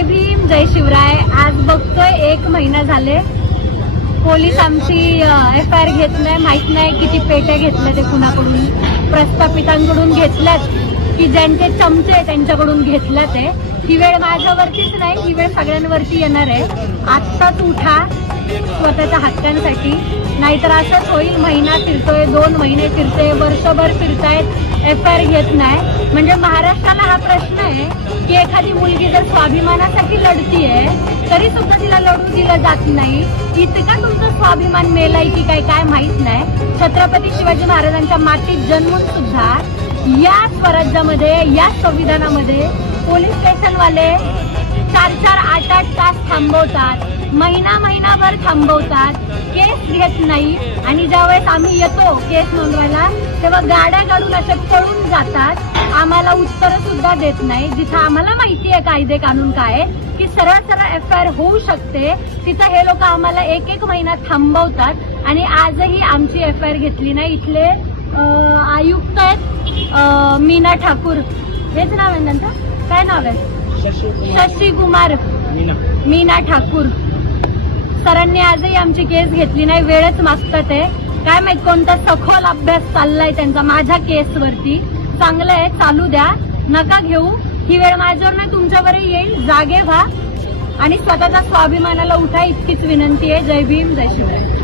जय भीम जय शिवराय। आज बघतोय 1 महिना झाले पोलीस आमची FIR घेत नाही, माहित नाही किती पेटे घेतले ते कुणाकडून, प्रस्थापितांकडून घेतल्यात की ज्यांचे चमचे त्यांच्याकडून घेतल्यात आहे। ही वेळ माझ्यावरतीच नाही, ही वेळ सगळ्यांवरती येणार आहे। आत्ताच उठा स्वतःच्या हक्कांसाठी, नाहीतर असंच होईल। महिना फिरतोय, 2 महिने फिरते, वर्षभर फिरतायत, FIR घेत नाही। म्हणजे महाराष्ट्राला हा प्रश्न आहे की एखादी मुलगी जर स्वाभिमानासाठी लढतीये तरी सुद्धा तिला लढू दिलं जात नाही। इतका तुमचा स्वाभिमान मेलाय की काय माहित नाही। छत्रपती शिवाजी महाराजांच्या मातीत जन्मून सुद्धा या स्वराज्यामध्ये, या संविधानामध्ये पोलीस स्टेशनवाले 4-4, 8-8 तास थांबवतात, महिनाभर थांबवतात, केस घेत नाही। आणि ज्यावेळेस आम्ही येतो केस नोंदवायला तेव्हा गाड्या काढून असे पळून जातात, आम्हाला उत्तर सुद्धा देत नाही। जिथं आम्हाला माहिती आहे कायदे कानून काय की सरळ FIR होऊ शकते, तिथं हे लोक आम्हाला 1-1 महिना थांबवतात आणि आजही आमची FIR घेतली नाही। इथले आयुक्त आहेत मीना ठाकूर, हेच नाव आहे त्यांचं, काय नाव आहे, शशी कुमार मीना ठाकूर सरांनी आजही आमची केस घेतली नाही, वेळच मागतात आहे। काय माहित कोणता सखोल अभ्यास चाललाय त्यांचा माझ्या केसवरती। चांगलं आहे, चालू द्या, नका घेऊ। ही वेळ माझ्यावर नाही तुमच्यावरही येईल, जागे व्हा आणि स्वतःच्या स्वाभिमानाला उठा, इतकीच विनंती आहे। जय भीम जय शिवराय।